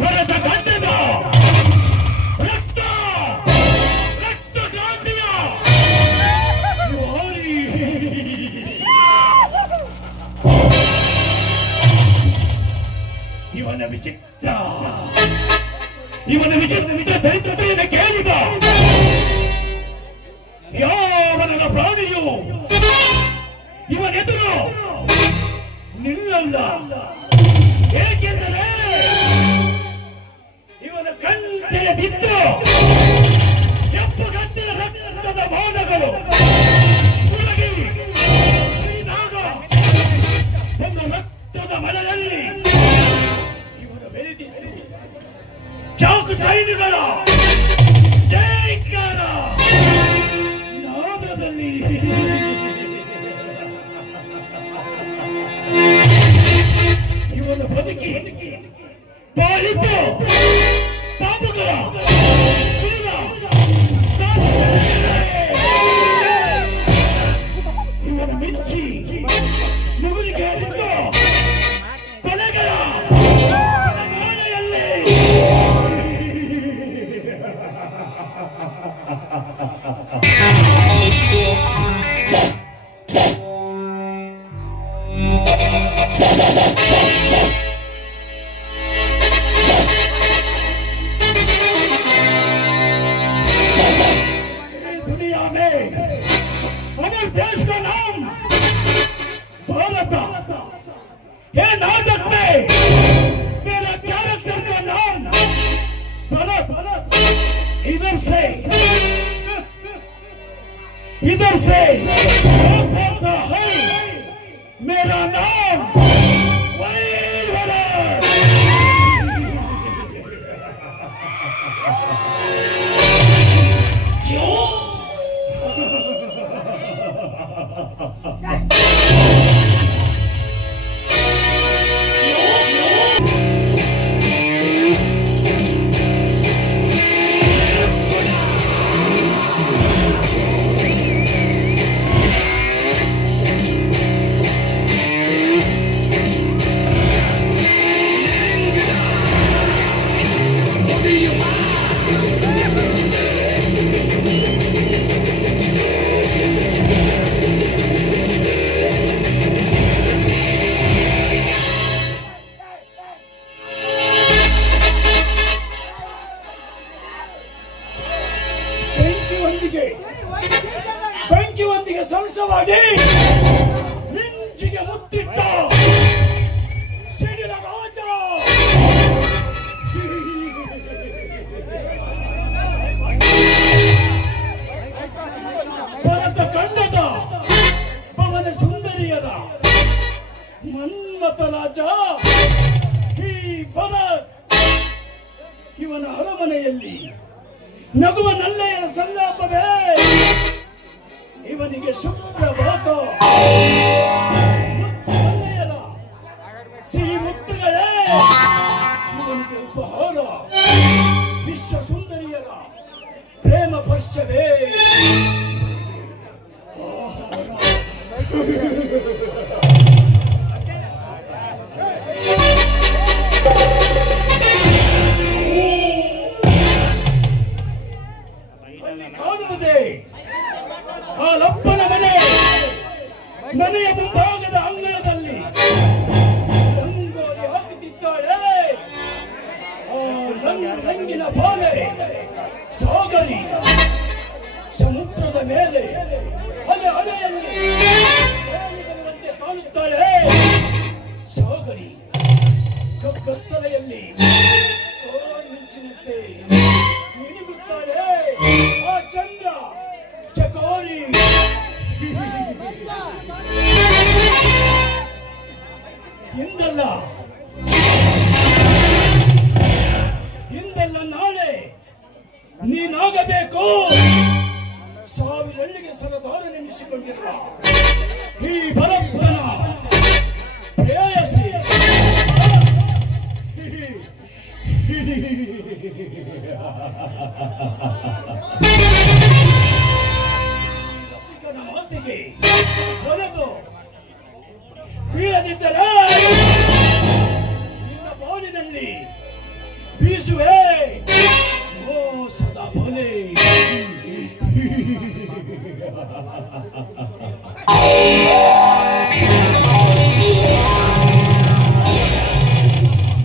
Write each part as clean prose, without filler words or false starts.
ಭರತ ಖಂಡದ ರಕ್ತ ರಕ್ತ ಕ್ರಾಂತಿಯ ಇವನ ವಿಚಿತ್ರ ಚರಿತ್ರೆಯನ್ನು ಕೇಳಿದ ಯಾವನ ಪ್ರಾಣಿಯು ಇವನೆದುರು ನಿಲ್ಲಲ್ಲ. ಏಕೆಂದರೆ ಇವನ ಕಣ್ಣಿಗೆ ಬಿದ್ದು ಎಪ್ಪುಗಟ್ಟಿನ ರಕ್ತದ ಬಾಣಗಳು ಮುಳುಗಿ ಸಿಡಿದಾಗ ಒಂದು ರಕ್ತದ ಮಳೆಯಲ್ಲಿ ಇವನು ಬೆಳೆದಿದ್ದು ಚಾಕು ಚೈನುಗಳ ಜೈಕಾರ ನಾದದಲ್ಲಿ ಇವನು ಬದುಕಿ ಬಾಳಿದ್ದು ಪಾಪಗಳ ಸುಳಿದ ಇವನ ಮಿಂಚಿ ಮುಗುಲಿಗೆ ಬಿದ್ದು ಕೊಲೆಗಳ ಮಾಲೆಯಲ್ಲಿ दुनिया में हमारे देश का नाम भारत, ये नाटक में मेरा कैरेक्टर का नाम भरत, इधर से होता है मेरा नाम वीर भरत। ಬೆಂಕಿಯೊಂದಿಗೆ ಸರಸವಾಗಿ ಮಿಂಚಿಗೆ ಮುತ್ತಿಟ್ಟ ಸಿಡಿಲ ರಾಜ ಭರತ ಖಂಡದ ಪವನ ಸುಂದರಿಯರ ಮನ್ಮಥ ರಾಜ ಈ ಭರತ್ ಇವನ ಅರಮನೆಯಲ್ಲಿ ನಗುವ ನಲ್ಲೆಯರ ಸಲ್ಲಾಪವೇ ಇವನಿಗೆ ಸುಪ್ರಭಾತ. ನಲ್ಲೆಯರ ಸಿಹಿ ಮುತ್ತುಗಳೇ ಇವನಿಗೆ ಉಪಹಾರ. ವಿಶ್ವ ಸುಂದರಿಯರ ಪ್ರೇಮ ವರ್ಷವೇ ಕಾಣುವುದೇ ಹಾಲಪ್ಪನ ಮನೆಯ ಮುಂಭಾಗದ ಅಂಗಳದಲ್ಲಿ ರಂಗೋಲಿ ಹಾಕುತ್ತಿದ್ದಾಳೆ ಆ ರಂಗಿನ ಬಾಲೆ ಸಾಗರಿ. ಸಮುದ್ರದ ಮೇಲೆ ಅಲೆ ಅಲೆಯಲ್ಲಿ ಬರುವಂತೆ ಕಾಣುತ್ತಾಳೆ ಸಾಗರಿ. ಕತ್ತಲೆಯಲ್ಲಿ ಮಿಂಚಿನಂತೆ ಮಿನುಗುತ್ತಾಳೆ ಆ ಚಂದ್ರ ಚಕೋರಿ. ಇಂದಲ್ಲ ನಾಳೆ ನೀನಾಗಬೇಕು ಸಾವಿರಳ್ಳಿಗೆ ಸರದಾರ ನೆನೆಸಿಕೊಂಡಿರುವ ಈ ಭರತನ ಪ್ರೇಯಸಿ. ರಸಿಕನ ಮಾತಿಗೆ ಹೊರದು ಇಲ್ಲದಿದ್ದರೆ ನಿನ್ನ ಬಾಲಿನಲ್ಲಿ ಬೀಸುವೆ ಮೋಸದ ಬಲೆ.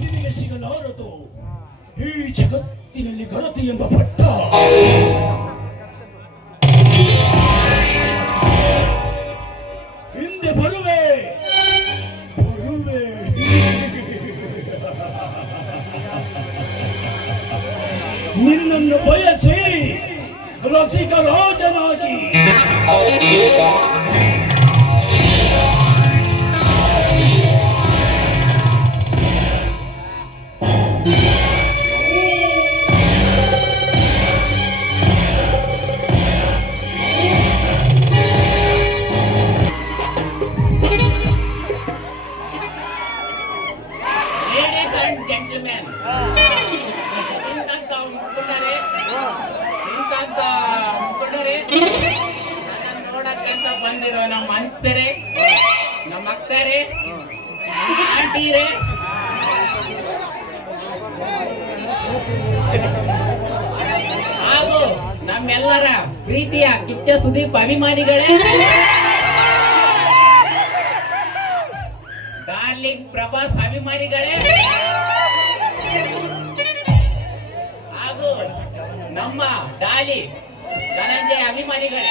ನಿನಗೆ ಸಿಗಲಾರದು ಈ ಜಗತ್ತಿನಲ್ಲಿ ಘನತೆ ಎಂಬ ಪಟ್ಟ. ಹಿಂದೆ ಬರುವೆ ಬರುವೆ ನಿನ್ನನ್ನು ಬಯಸಿ ರಸಿಕ ರಾಜನಾಗಿ. ನೋಡಕ್ಕಂತ ಬಂದಿರೋ ನಮ್ಮ ಅಂತರೆ, ನಮ್ಮ ಅಕ್ಕರೆ, ಆಂಟಿರೆ, ಹಾಗೂ ನಮ್ಮೆಲ್ಲರ ಪ್ರೀತಿಯ ಕಿಚ್ಚ ಸುದೀಪ್ ಅಭಿಮಾನಿಗಳೇ, ಡಾರ್ಲಿಂಗ್ ಪ್ರಭಾಸ್ ಅಭಿಮಾನಿಗಳೇ, ಹಾಗೂ ನಮ್ಮ ಡಾಲಿ ಧನಂಜಯ ಅಭಿಮಾನಿಗಳೇ.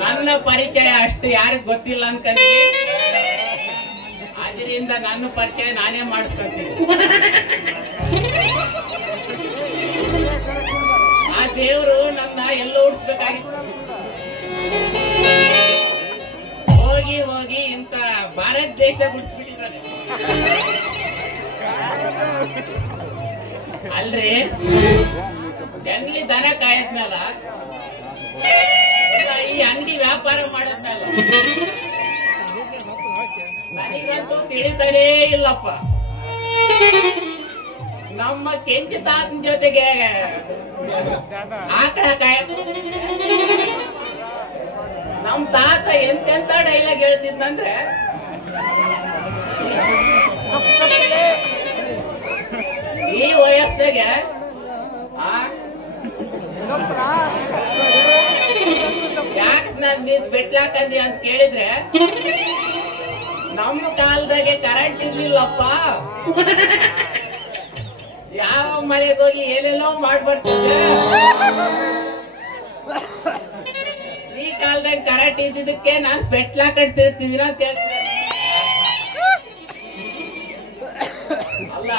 ನನ್ನ ಪರಿಚಯ ಅಷ್ಟು ಯಾರಿಗ್ ಗೊತ್ತಿಲ್ಲ ಅನ್ಕೊಂತೀನಿ, ಅದರಿಂದ ನನ್ನ ಪರಿಚಯ ನಾನೇ ಮಾಡಿಸ್ಕೊತೀನಿ. ಆ ದೇವರು ನನ್ನ ಎಲ್ಲೋ ಉಡ್ಸ್ಬೇಕಾಗಿತ್ತು. ಹೋಗಿ ಹೋಗಿ ಇಂತ ಭಾರತ ದೇಶ ಬಿಡಿಸ್ಬಿಟ್ಟಿದ್ದಾರೆ. ಅಲ್ರಿ, ಜಂಗ್ಲಿ ದನ ಕಾಯದ್ನಲ್ಲ, ಈ ಅಂಗಡಿ ವ್ಯಾಪಾರ ಮಾಡದ್ನಲ್ಲ, ನನಗಂತೂ ತಿಳಿತಾನೇ ಇಲ್ಲಪ್ಪ. ನಮ್ಮ ಕೆಂಚಿ ತಾತನ ಜೊತೆಗೆ ಆಕಳ ಕಾಯ ನಮ್ ತಾತ ಎಂತೆಂತ ಡೈಲಾಗ್ ಹೇಳ್ತಿದ್ನಂದ್ರೆ, ಈ ವಯಸ್ಸಿಗೆ ಯಾಕೆ ನಾನು ಬೆಟ್ಲಾಕಂದಿ ಅಂತ ಕೇಳಿದ್ರೆ, ನಮ್ಮ ಕಾಲದಾಗೆ ಕರೆಂಟ್ ಇರ್ಲಿಲ್ಲಪ್ಪ, ಯಾವ ಮನೆಗೆ ಹೋಗಿ ಏನೆಲ್ಲೋ ಮಾಡ್ಬರ್ತಿದ್ದೆ. ಈ ಕಾಲದಾಗ ಕರೆಂಟ್ ಇದ್ದಿದ್ದಕ್ಕೆ ನಾನು ಬೆಟ್ಲಾಕಂತಿರ್ತಿದ್ದೀರ ಅಂತ ಹೇಳ್ತಿದ್ದೆ. ಅಲ್ಲ,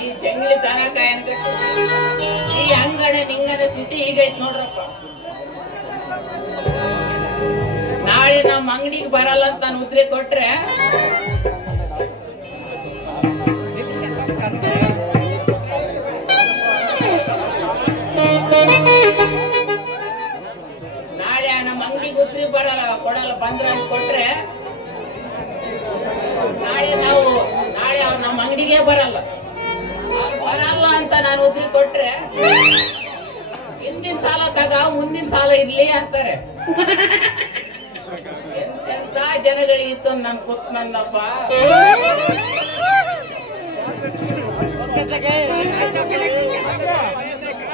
ಈ ಜಂಗ್ಲಿ ದನಕಾಯ ಈ ಅಂಗಡ ನಿಂಗದ ಸ್ಥಿತಿ ಈಗೈತ್ ನೋಡ್ರಪ್ಪ. ನಾಳೆ ನಮ್ಮ ಅಂಗಡಿಗೆ ಬರಲ್ಲ ಅಂತ ನಾನು ಉದ್ರಿ ಕೊಟ್ರೆ ನಾಳೆ ನಮ್ಮ ಅಂಗಡಿಗೆ ಉದ್ರಿ ಬರಲ್ಲ ಕೊಡಲ್ಲ ಬಂದ್ರ ಅಂತ ಕೊಟ್ರೆ ನಾಳೆ ಅವ್ರು ನಮ್ಮ ಅಂಗಡಿಗೆ ಬರಲ್ಲ ಅಂತ ನಾನು ಉದ್ರಿ ಕೊಟ್ರೆ ಹಿಂದಿನ ಸಾಲ ತಗ ಮುಂದಿನ ಸಾಲ ಇರ್ಲಿ ಅಂತಾರೆ. ಎಂತೆಂತ ಜನಗಳಿಗಿತ್ತು ನನ್ ಕೂತ್ ನಂದಪ್ಪ.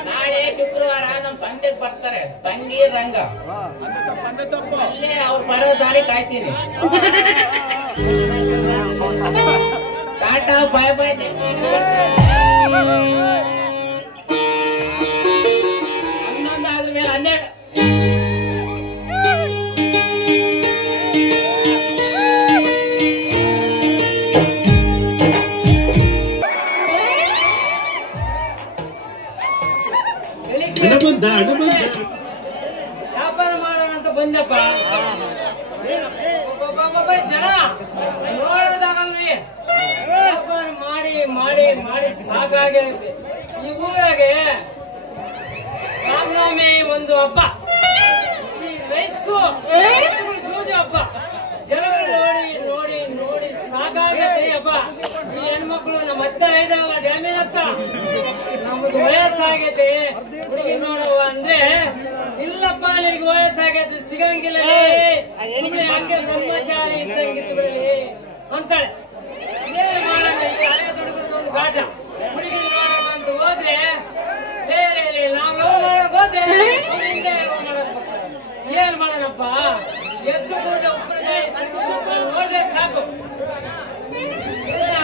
ನಾಳೆ ಶುಕ್ರವಾರ ನಮ್ ಸಂತೆಗೆ ಬರ್ತಾರೆ ಸಂಗೀ ರಂಗ, ಅಲ್ಲೇ ಅವ್ರು ಬರೋ ದಾರಿ ಕಾಯ್ತೀನಿ. ಟಾಟಾ ಬಾಯ್ ಬಾಯ್. ಹನ್ನೊಂದಾದ್ರ ಮೇಲೆ 12. ವ್ಯಾಪಾರ ಮಾಡೋಣ ಅಂತ ಬಂದಪ್ಪ. ಜನ ನೋಡೋದಾಗಲ್ರಿ, ವ್ಯಾಪಾರ ಮಾಡಿ ಮಾಡಿ ಮಾಡಿ ಸಾಕಾಗಿರುತ್ತೆ. ಈ ಊರಾಗೆ ರಾಮನವಮಿ ಒಂದು ಹಬ್ಬ, ಈ ರೈಸು ಹಬ್ಬ, ಜನಗಳು ನೋಡಿ ನೋಡಿ ನೋಡಿ ಸಾಕಾಗತ್ತೆ ಹಬ್ಬ. ಈ ಹೆಣ್ಮಕ್ಳು ನಮ್ಮ ಹತ್ತ ಡ್ಯಾಮೇಜ್ ಹತ್ತ ನಮ್ದು ವಯಸ್ಸಾಗೈತೆ ಹುಡುಗಿ ನೋಡವ ಅಂದ್ರೆ ಇಲ್ಲಪ್ಪ ನಿನಗೆ ವಯಸ್ಸಾಗೈತೆ ಸಿಗಂಗಿಲ್ಲ ಸುಮ್ಮನೆ ಹಂಗೆ ಬ್ರಹ್ಮಚಾರಿ ಇದ್ದಂಗಿತ್ತು ಬಿಡಲಿ ಅಂತಾಳೆ. ಏನ್ ಮಾಡೋಣ ಈ ಹಳೆ ಹುಡುಗರದ್ದು ಒಂದು ಗಾಟ. ಹುಡುಗಿ ನೋಡಕ್ ಅಂತ ಹೋದ್ರೆ ನಾವು ಯಾವ ಮಾಡಕ್ ಹೋದ್ರೆ ಹಿಂದೆ ಮಾಡಕ್ ಏನ್ ಮಾಡೋಣಪ್ಪ. ಎದ್ದು ಕೂಡ ಉಪ್ಪಿನಕಾಯಿ ನೋಡಿದ್ರೆ ಸಾಕು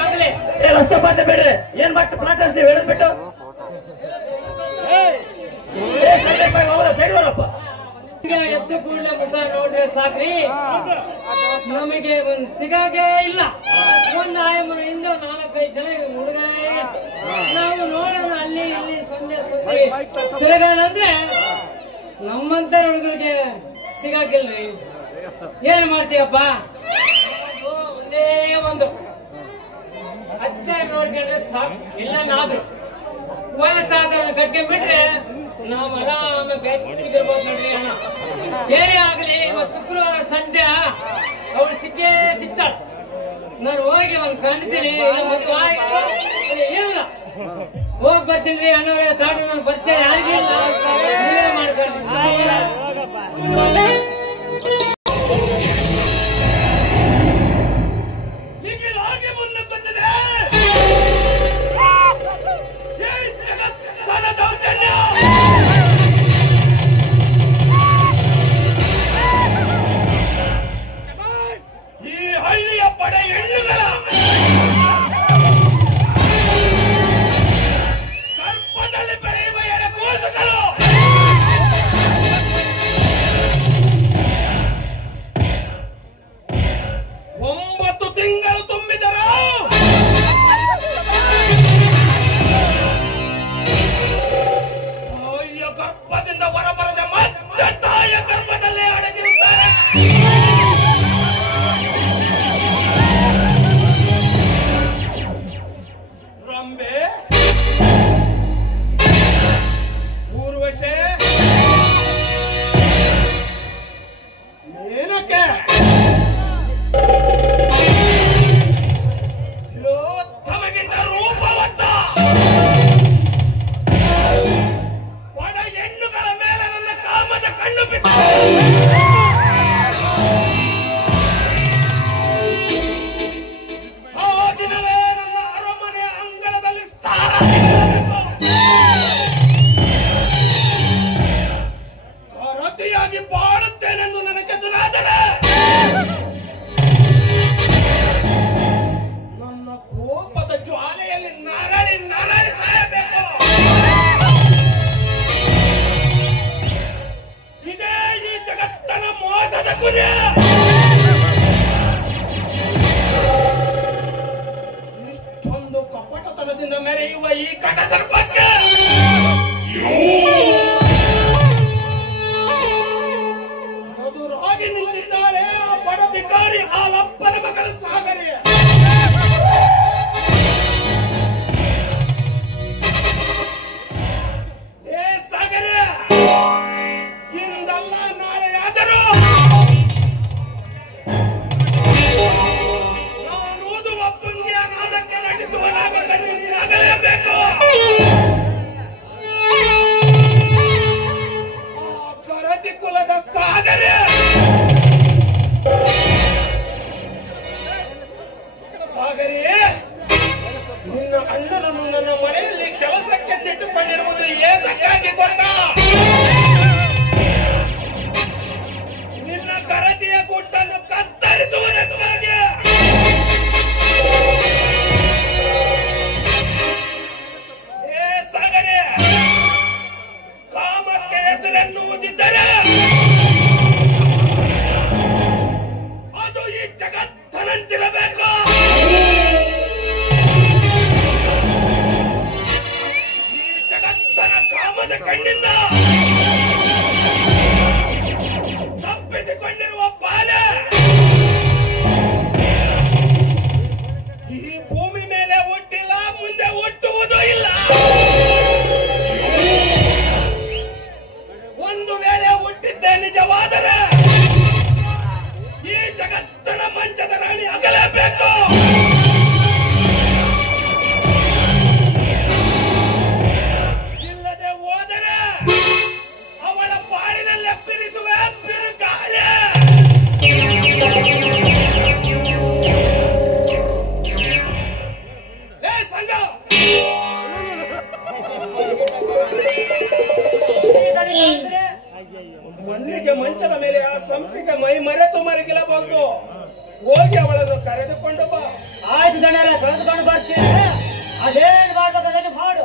ಆಗ್ಲಿ. ರಸ್ತೆ ಬಾತೆ ಬೇಡ್ರಿ ಏನ್ ಮಾಡ್ತಾ ಪ್ಲಾಟ್ ನೀವು ಹೇಳಿದ್ಬಿಟ್ಟು ಎದ್ದು ಕೂಡಲೇ ಮುಖ ನೋಡ್ರೆ ಸಾಕ್ರಿ. ನಮಗೆ ಒಂದು ಸಿಗಾಗೆ ಇಲ್ಲ. ಒಂದು ಆಯಮ್ಮನ ಹಿಂದೆ 4-5 ಜನ ಹುಡುಗ ನಾವು ನೋಡೋಣ ಅಲ್ಲಿ ಇಲ್ಲಿ ಸೊನ್ನೆ ತಿರುಗಾನಂದ್ರೆ ನಮ್ಮಂತ ಹುಡುಗರಿಗೆ ಸಿಗಾಕಿಲ್ರಿ. ಏನ್ ಮಾಡ್ತೀಯಪ್ಪ ಒಂದೇ ಒಂದು ಅಜ್ಜ ನೋಡ್ಕೊಂಡ್ರೆ ಸಾಕು. ಇಲ್ಲ ನಾದ್ರು ವಯಸ್ಸಾದವ್ರ ಕಟ್ಕೊಂಡ್ ಬಿಟ್ರೆ ನಾವು ಆರಾಮ ಬೆಚ್ಚಿಗಿರ್ಬೋದು ನೋಡ್ರಿ ಅಣ್ಣ. ಏನೇ ಆಗ್ಲಿ ಇವತ್ತು ಶುಕ್ರವಾರ ಸಂಜೆ ಅವಳು ಸಿಕ್ತಾಳ. ನಾನು ಹೋಗಿ ಒಂದು ಕಾಣ್ತೀನಿ ಮದುವೆ ಇಲ್ಲ ಹೋಗಿ ಬರ್ತೀನಿ ಅನ್ನೋರೆ ತಾಡು ನಾನು ಬರ್ತೇನೆ. ಯಾರಿಗಿಲ್ಲ ನೀವೇ ಮಾಡ್ಕೊಂಡು ಇಷ್ಟೊಂದು ಕಪಟತನದಿಂದ ಮೆರೆಯುವ ಈ ಕಟ ಸರ್ಪಕ್ಕೆ ಎದುರಾಗಿ ನಿಂತಿದ್ದಾಳೆ ಆ ಬಡ ಬಿಕಾರಿ ಆ ಲಪ್ಪನ ಮಗಳ ಸಾಗರಿ. ಸಾಗರಿ ಇಂದಲ್ಲ ನಾಳೆ ಆದರೂ ನಾನು ಓದುವ ಪುಣ್ಯ ನಾದಕ್ಕೆ ನಟಿಸುವ ನಾಗಕನ್ನಿ ನೀನಾಗಲೇಬೇಕು. ಆ ಕರತಿ ಕುಲದ ಸಾಗರ ಸಾಗರಿ ನಿನ್ನ ಅಣ್ಣನನ್ನು ನನ್ನ ಮನೆಯಲ್ಲಿ ಕೆಲಸಕ್ಕೆ ತಿಟ್ಟುಕೊಂಡಿರುವುದು ಏತಕ್ಕಾಗಿ ಗೊತ್ತಾ? ನಿನ್ನ ಕರತಿಯ ಗುಟ್ಟನ್ನು ಕತ್ತರಿಸುವುದಕ್ಕಾಗಿ. ಸಾಗರೆ ಕಾಮಕ್ಕೆ ಹೆಸರೆನ್ನುವುದಿದ್ದರೆ ಅದು ಈ ಜಗತ್ತನಂತಿರಬೇಕು. ಈ ಜಗತ್ತನ ಕಾಮದ ಕಣ್ಣಿಂದ ತಪ್ಪಿಸಿಕೊಂಡಿರುವ ಬಾಲೆ ಈ ಭೂಮಿ ಮೇಲೆ ಹುಟ್ಟಿಲ್ಲ, ಮುಂದೆ ಹುಟ್ಟುವುದೂ ಇಲ್ಲ. ಒಂದು ವೇಳೆ ಹುಟ್ಟಿದ್ದೇ ನಿಜವಾದರೆ ಈ ಜಗತ್ತನ ಮಂಚದ ರಾಣಿ ಆಗಲೇಬೇಕು. ಸಂಪಿಗೆ ಮೈ ಮರೆತು ಮರಗಿಲಬಹುದು. ಹೋಗಿ ಅವಳನ್ನು ಕರೆದುಕೊಂಡು ಬಾ. ಆಯ್ತು ದಣರ, ಕರೆದುಕೊಂಡು ಬರ್ತೀನಿ. ಅದೇನು ಮಾಡ್ಬೇಕು ಅದನ್ನು ಮಾಡು.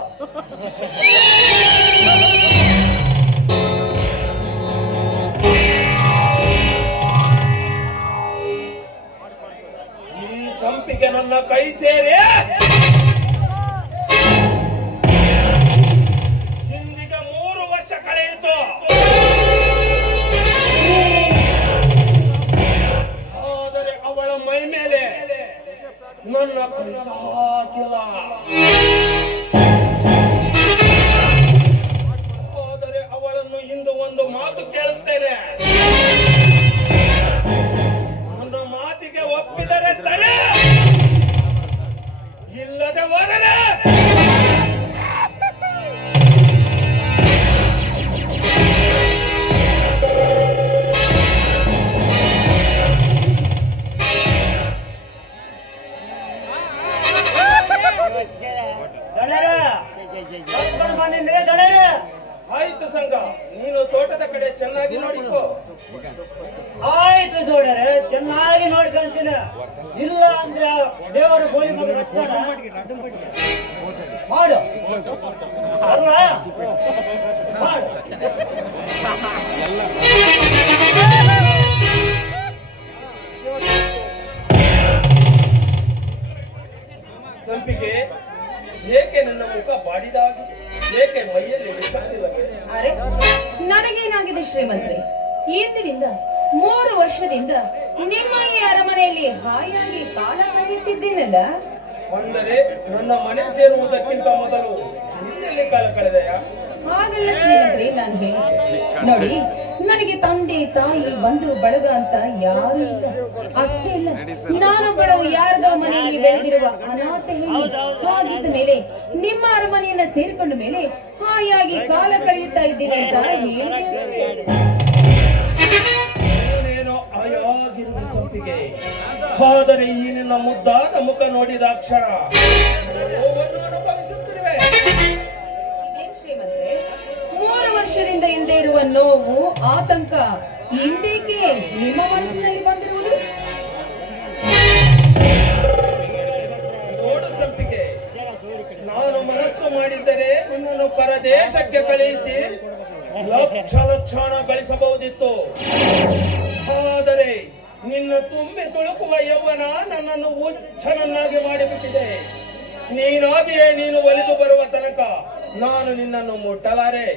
ಈ ಸಂಪಿಗೆ ನನ್ನ ಕೈ ಸೇರಿ ಹಿಂದಿಗೆ 3 ವರ್ಷ ಕಳೆಯಿತು. ಆದರೆ ಅವಳ ಮೈ ಮೇಲೆ ನನ್ನ ಕೈ ಸಾಕಿಲ್ಲ. ಆದರೆ ಅವಳನ್ನು ಇಂದು ಒಂದು ಮಾತು ಕೇಳುತ್ತೇನೆ. ನನ್ನ ಮಾತಿಗೆ ಒಪ್ಪಿದರೆ ಸರಿ, ಇಲ್ಲದೆ ಹೋದರೆ ದಣರ, ಕರೆದುಕೊಂಡು ಬಂದಿದ್ರೆ ದಣರ. ಆಯ್ತು ಸಂಘ, ನೀನು ತೋಟದ ಕಡೆ ಚೆನ್ನಾಗಿ ನೋಡಿಕೋ. ಆಯ್ತು ದೊಡ್ಡರೆ, ಚೆನ್ನಾಗಿ ನೋಡ್ಕೊಂತೀನಿ. ಇಲ್ಲ ಅಂದ್ರೆ ದೇವರ ಗೋಳಿ ಮಗ ಮಾಡು ಅಲ್ಲ ಮಾಡು. ಸಂಪಿಗೆ, ಏಕೆ ನನ್ನ ಮುಖ ಬಾಡಿದಾಗಿದೆ? ಏಕೆ ಮೈಯಲ್ಲಿ ವಿಷಾದಿಲ್ಲವೇ? ಅರೆ, ನನಗೇನಾಗಿದೆ ಶ್ರೀಮಂತ್ರಿ? ಇಂದಿನಿಂದ 3 ವರ್ಷದಿಂದ ನಿಮ್ಮ ಈ ಅರಮನೆಯಲ್ಲಿ ಹಾಯಾಗಿ ಕಾಲ ಕಳೆಯುತ್ತಿದ್ದೇನಲ್ಲ. ಅಂದರೆ ನನ್ನ ಮನೆ ಸೇರುವುದಕ್ಕಿಂತ ಮೊದಲು ನಿನ್ನೆಲ್ಲಿ ಕಾಲ ಕಳೆದೆಯಾ? ಹಾಗಲ್ಲ ಶ್ರೀಮಂತ್ರಿ, ನಾನು ಹೇಳಿದ್ದೆ ನೋಡಿ, ನನಗೆ ತಂದೆ ತಾಯಿ ಬಂಧು ಬಳಗ ಅಂತ ಯಾರು ಇಲ್ಲ. ಅಷ್ಟೇ ಇಲ್ಲ, ನಾನೊಬ್ಬಳು ಯಾರದೋ ಮನೆಯಲ್ಲಿ ಬೆಳೆದಿರುವ ಅನಾಥ ಹೆಣ್ಣು. ಹಾಗಿದ್ದ ಮೇಲೆ ನಿಮ್ಮ ಅರಮನೆಯನ್ನ ಸೇರಿಕೊಂಡ ಮೇಲೆ ಹಾಯಾಗಿ ಕಾಲ ಕಳೆಯುತ್ತಾ ಇದ್ದೀನಿ ಅಂತ ಹೇಳಿದೆ. ನೀನೇನೋ ಆಯಾಗಿರುವ ಸಂಪಿಗೆ, ಆದರೆ ಈ ನಿನ್ನ ಮುದ್ದಾದ ಮುಖ ನೋಡಿದ ಕ್ಷಣ ನೋವನ್ನು ಅನುಭವಿಸುತ್ತಿರುವೆ. ಇದೇನ್ ಶ್ರೀಮಂತ್ರೆ, 3 ವರ್ಷದಿಂದ ಹಿಂದೆ ಇರುವ ನೋವು, ಆತಂಕ ಇಂದೇಕೆ ನಿಮ್ಮ ಮನಸ್ಸಿನಲ್ಲಿ ಬಂದಿರುವುದು? ನೋಡು ಸಂಪಿಗೆ, ನಾನು ಮನಸ್ಸು ಮಾಡಿದ್ದರೆ ನಿನ್ನನ್ನು ಪರದೇಶಕ್ಕೆ ಕಳುಹಿಸಿ ಲಕ್ಷ ಲಕ್ಷ ಹಣ ಗಳಿಸಬಹುದಿತ್ತು. ಆದರೆ ನಿನ್ನ ತುಂಬಿ ತುಳುಕುವ ಯೌವನ ನನ್ನನ್ನು ಹುಚ್ಚನನ್ನಾಗಿ ಮಾಡಿಬಿಟ್ಟಿದೆ. ನೀನಾಗಿಯೇ ನೀನು ಒಲಿದು ಬರುವ ತನಕ ನಾನು ನಿನ್ನನ್ನು ಮುಟ್ಟಲಾರೆ.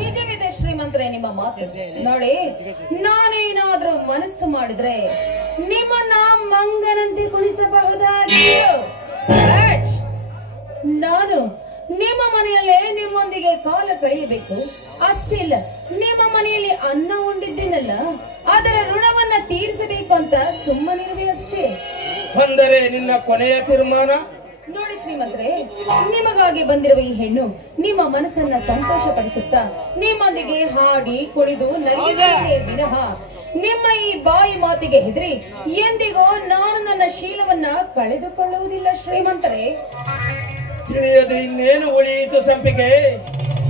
ನಿಜವಿದೆ ಶ್ರೀಮಂತ್ರೆ ನಿಮ್ಮ ಮಾತು. ನೋಡಿ, ನಾನೇನಾದ್ರೂ ಮನಸ್ಸು ಮಾಡಿದ್ರೆ ನಿಮ್ಮನ್ನ ಮಂಗನಂತೆ ಕುಳಿಸಬಹುದಾಗಿತ್ತು. ಬಟ್ ನಾನು ನಿಮ್ಮ ಮನೆಯಲ್ಲೇ ನಿಮ್ಮೊಂದಿಗೆ ಕಾಲ ಕಳೆಯಬೇಕು. ಅಷ್ಟೇ ಇಲ್ಲ, ನಿಮ್ಮ ಮನೆಯಲ್ಲಿ ಅನ್ನ ಉಂಡಿದ್ದೇನಲ್ಲ, ಅದರ ಋಣವನ್ನ ತೀರಿಸಬೇಕು ಅಂತ ಸುಮ್ಮನಿರುವೆ ಅಷ್ಟೇ. ಅಂದರೆ ನಿನ್ನ ಕೊನೆಯ ತೀರ್ಮಾನ? ನೋಡಿ ಶ್ರೀಮಂತ್ರೆ, ನಿಮಗಾಗಿ ಬಂದಿರುವ ಈ ಹೆಣ್ಣು ನಿಮ್ಮ ಮನಸ್ಸನ್ನ ಸಂತೋಷ ಪಡಿಸುತ್ತಾ ನಿಮ್ಮೊಂದಿಗೆ ಹಾಡಿ ಕುಣಿದು ನಲಿಯುವುದೇ ವಿನಃ ನಿಮ್ಮ ಈ ಬಾಯಿ ಮಾತಿಗೆ ಹೆದರಿ ಎಂದಿಗೂ ನಾನು ನನ್ನ ಶೀಲವನ್ನ ಕಳೆದುಕೊಳ್ಳುವುದಿಲ್ಲ ಶ್ರೀಮಂತರೇ. ತಿಳಿಯದೆ ಇನ್ನೇನು ಉಳಿಯಿತು ಸಂಪಿಗೆ?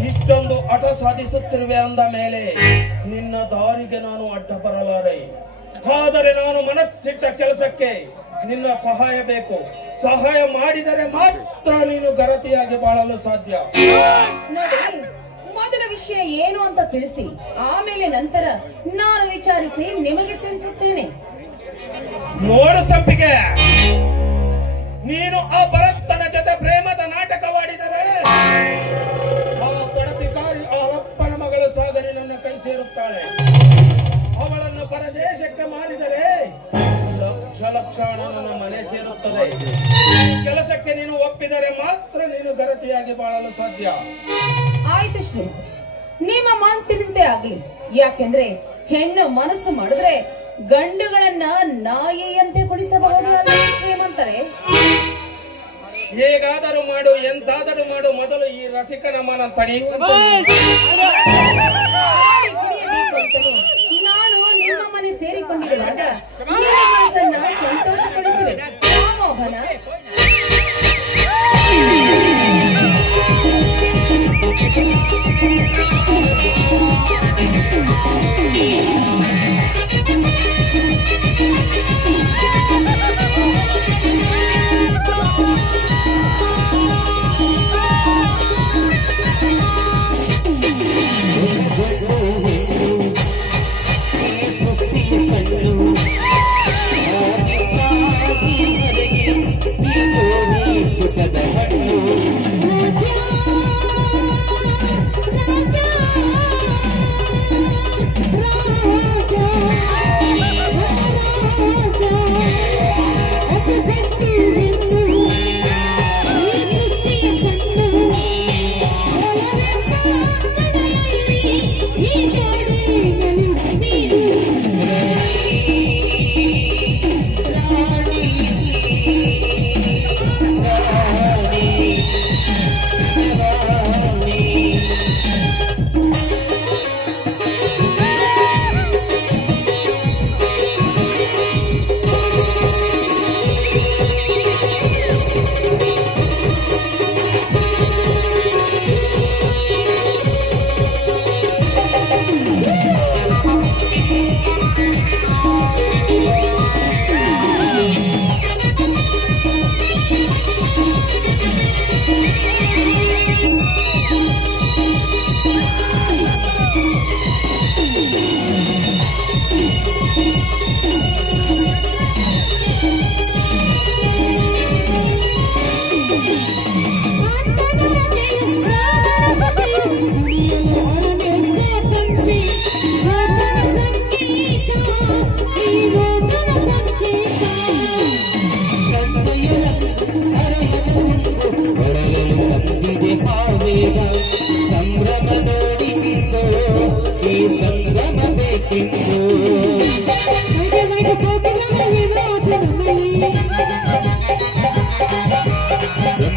ಇಷ್ಟೊಂದು ಹಠ ಸಾಧಿಸುತ್ತಿರುವೆ ಅಂದ ಮೇಲೆ ನಿನ್ನ ದಾರಿಗೆ ನಾನು ಅಡ್ಡ ಬರಲಾರೆ. ಆದರೆ ನಾನು ಮನಸ್ಸಿಟ್ಟ ಕೆಲಸಕ್ಕೆ ನಿನ್ನ ಸಹಾಯ ಬೇಕು. ಸಹಾಯ ಮಾಡಿದರೆ ಮಾತ್ರ ನೀನು ಗರತಿಯಾಗಿ ಬಾಳಲು ಸಾಧ್ಯ. ನೋಡಿ, ಮೊದಲ ವಿಷಯ ಏನು ಅಂತ ತಿಳಿಸಿ, ಆಮೇಲೆ ನಂತರ ನಾನು ವಿಚಾರಿಸಿ ನಿಮಗೆ ತಿಳಿಸುತ್ತೇನೆ. ನೋಡು ಸಂಪಿಗೆ, ನೀನು ಆ ಭರತನ ಜೊತೆ ಪ್ರೇಮದ ನಾಟಕವಾಡಿದರೆ ಆ ಪಡಪಿಕಾರಿ ಆ ಅಪ್ಪನ ಮಗಳು ಸಾಗರಿ ನನ್ನ ಕೈ ಸೇರುತ್ತಾಳೆ. ಅವಳನ್ನು ಪರದೇಶಕ್ಕೆ ಮಾರಿದರೆ ಲಕ್ಷ ಲಕ್ಷ ಹಣ ನನ್ನ ಮನೆ ಸೇರುತ್ತದೆ. ಈ ಕೆಲಸಕ್ಕೆ ನೀನು ಒಪ್ಪಿದರೆ ಮಾತ್ರ ನೀನು ಗರತಿಯಾಗಿ ಬಾಳಲು ಸಾಧ್ಯ. ಆಯ್ತು ಶ್ರೀ, ನಿಮ್ಮ ಮಾತಿನಂತೆ ಆಗ್ಲಿ. ಯಾಕೆಂದ್ರೆ ಹೆಣ್ಣು ಮನಸ್ಸು ಮಾಡಿದ್ರೆ ಗಂಡುಗಳನ್ನ ನಾಯಿಯಂತೆ ಕುಡಿಸಬಹುದು ಅಲ್ಲ ಶ್ರೀಮಂತರೇ. ಹೇಗಾದರೂ ಮಾಡು, ಎಂತಾದರೂ ಮಾಡು, ಮೊದಲು ಈ ರಸಿಕನ ಮನ ತಡಿ. ಕುಡಿಯಬೇಕು ಅಂತಲೇ ನಾನು ನಿಮ್ಮ ಮನೆ ಸೇರಿಕೊಂಡಿರುವಾಗ ನಿಮ್ಮ ಮನಸ್ಸನ್ನ ಸಂತೋಷಪಡಿಸುವೆ. ಮೋಹನ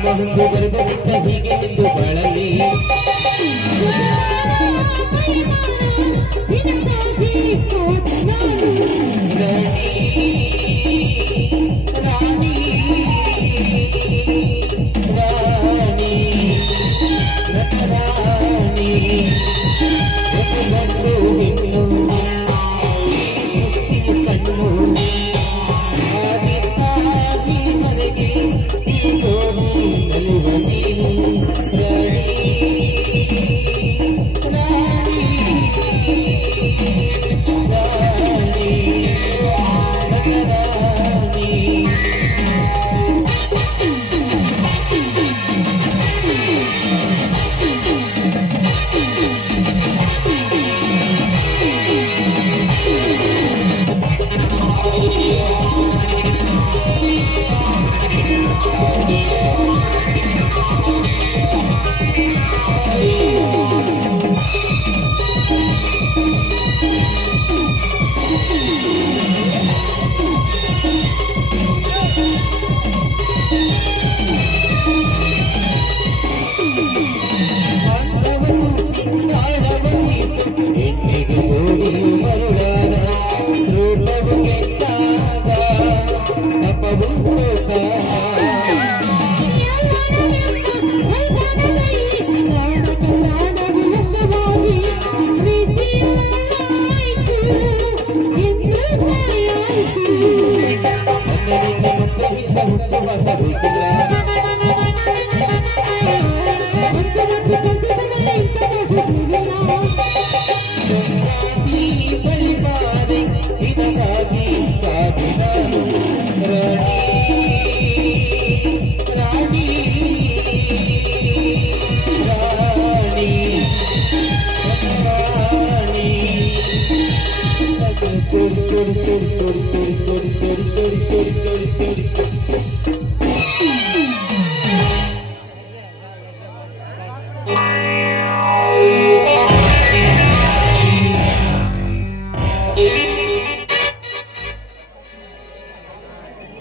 ಒಂದು ಗರ್ಭವಿದ್ದ ಹೀಗೆ ಎಂದು ಬಾಳಲಿ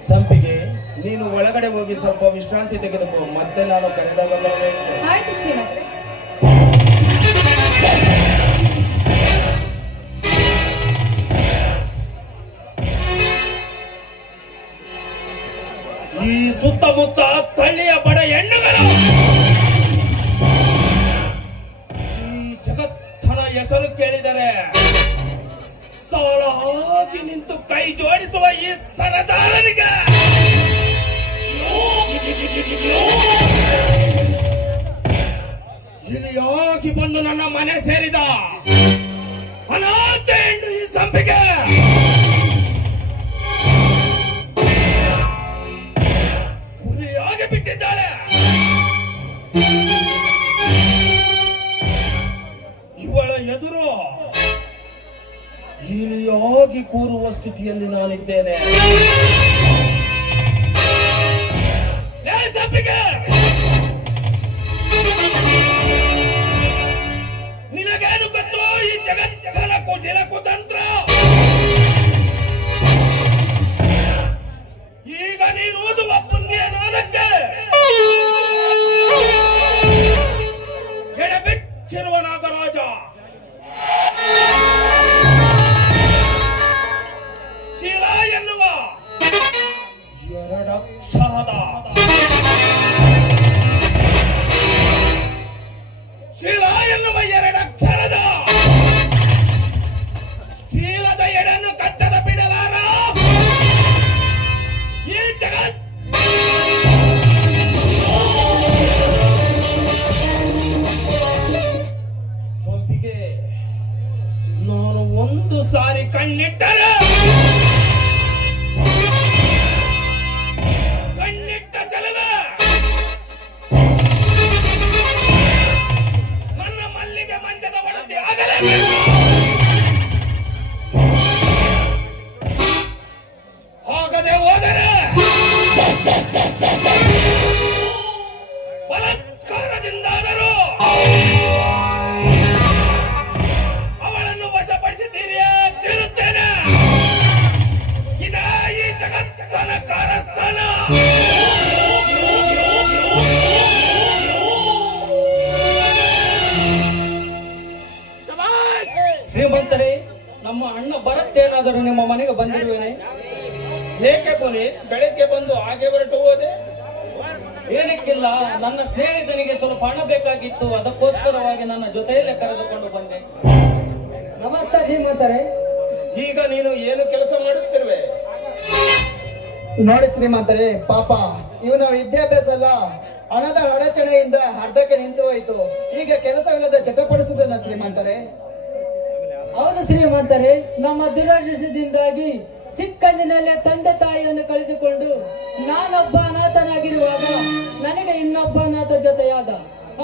ಸಂಪಿಗೆ, ನೀನು ಒಳಗಡೆ ಹೋಗಿ ಸ್ವಲ್ಪ ವಿಶ್ರಾಂತಿ ತೆಗೆದುಕೋ, ಮತ್ತೆ ನಾನು ಕರೆದಾಗ ಬರಬೇಕು. ಆಯ್ತು ಶ್ರೀಮಂತರೆ. ಈ ಸುತ್ತಮುತ್ತ ತಳ್ಳಿಯ ಬಡ ಹೆಣ್ಣುಗಳು ಈ ಜಗತ್ತನ ಹೆಸರು ಕೇಳಿದರೆ ಸಾಲಾಗಿ ನಿಂತು ಕೈ ಜೋಡಿಸುವ ಈ ಸರದಾರನಿಗೆ ಇಲಿಯಾಗಿ ಬಂದು ನನ್ನ ಮನೆ ಸೇರಿದ ಅನಾಥ ಹೆಣ್ಣು ಈ ಸಂಪಿಗೆ ಹುಲಿಯಾಗಿ ಬಿಟ್ಟಿದ್ದಾಳೆ. ಇವಳ ಎದುರು ಇಲಿಯಾಗಿ ಕೂರುವ ಸ್ಥಿತಿಯಲ್ಲಿ ನಾನಿದ್ದೇನೆ. ನಿನಗೇನು ಗೊತ್ತು ಈ ಜಗತ್ತನ ಕುಟಿಲ ಕುತಂತ್ರ? ಈಗ ನೀನು ಓದುವ ಪುಣ್ಯ ನಾನಕ್ಕೆ ಎಡಬೆಚ್ಚಿರುವ ನಾಗರಾಜ ಶೀಲ ಎನ್ನುವ ಎರಡಕ್ಷರದ ಶೀಲ ಎನ್ನುವ ಎರಡಕ್ಷರದ ಶೀಲದ ಎಡನ್ನು ಕಚ್ಚದ ಬಿಡಲಾರ ಈ ಜಗತ್ ಸಂಪಿಗೆ, ನಾನು ಒಂದು ಸಾರಿ ಕಣ್ಣಿಟ್ಟರೆ ಕಣ್ಣಿಟ್ಟ ಚಲವೆ ನನ್ನ ಮಲ್ಲಿಗೆ ಮಂಚದ ಒಡತಿ ಆಗಲೇಬೇಕು. ಹೋಗದೆ ಹೋದರೆ ಬಲಾತ್ಕಾರದಿಂದಾದರೂ ಅವಳನ್ನು ವಶಪಡಿಸಿ ತೀರುತ್ತೇನೆ. ಇದೇ ಈ ಜಗತ್ತನ ಕಾರಸ್ಥಾನ. ಶ್ರೀಮಂತರೇ, ನಮ್ಮ ಅಣ್ಣ ಭರತ್ತೇನಾದರೂ ನಿಮ್ಮ ಮನೆಗೆ ಬಂದಿರುವೇನೆ? ಏಕೆ ಪುನೀತ್, ಬೆಳಗ್ಗೆ ಬಂದು ಹಾಗೆ ಹೊರಟು ಹೋದೆ? ಏನಕ್ಕಿಲ್ಲ, ನನ್ನ ಸ್ನೇಹಿತನಿಗೆ ಸ್ವಲ್ಪ ಹಣ ಬೇಕಾಗಿತ್ತು, ಅದಕ್ಕೋಸ್ಕರವಾಗಿ ನನ್ನ ಜೊತೆಯಲ್ಲೇ ಕರೆದುಕೊಂಡು ಬಂದೆ. ನಮಸ್ತೆ ಶ್ರೀಮಂತರೇ. ಈಗ ನೀನು ಏನು ಕೆಲಸ ಮಾಡುತ್ತಿರುವೆ? ನೋಡಿ ಶ್ರೀಮಂತರೇ, ಪಾಪ ಇವನ ವಿದ್ಯಾಭ್ಯಾಸ ಎಲ್ಲ ಹಣದ ಅಡಚಣೆಯಿಂದ ಅರ್ಧಕ್ಕೆ ನಿಂತು ಹೋಯಿತು. ಈಗ ಕೆಲಸವಿಲ್ಲದೆ ಚಟಪಡಿಸುವುದನ್ನ ಶ್ರೀಮಂತರೇ. ಹೌದು ಶ್ರೀಮಂತರೇ, ನಮ್ಮ ದುರದೃಷ್ಟದಿಂದಾಗಿ ಚಿಕ್ಕಂದಿನಲ್ಲೇ ತಂದೆ ತಾಯಿಯನ್ನು ಕಳೆದುಕೊಂಡು ನಾನೊಬ್ಬ ಅನಾಥನಾಗಿರುವಾಗ ನನಗೆ ಇನ್ನೊಬ್ಬ ಅನಾಥ ಜೊತೆಯಾದ.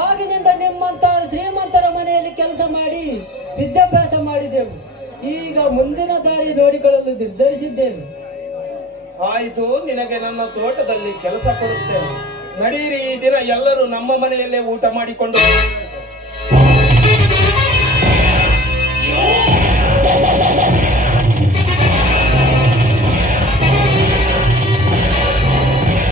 ಆಗಿನಿಂದ ನಿಮ್ಮಂತ ಶ್ರೀಮಂತರ ಮನೆಯಲ್ಲಿ ಕೆಲಸ ಮಾಡಿ ವಿದ್ಯಾಭ್ಯಾಸ ಮಾಡಿದೆವು. ಈಗ ಮುಂದಿನ ದಾರಿ ನೋಡಿಕೊಳ್ಳಲು ನಿರ್ಧರಿಸಿದ್ದೇವೆ. ಆಯಿತು, ನಿನಗೆ ನನ್ನ ತೋಟದಲ್ಲಿ ಕೆಲಸ ಕೊಡುತ್ತೇನೆ. ನಡೀರಿ, ಈ ದಿನ ಎಲ್ಲರೂ ನಮ್ಮ ಮನೆಯಲ್ಲೇ ಊಟ ಮಾಡಿಕೊಂಡು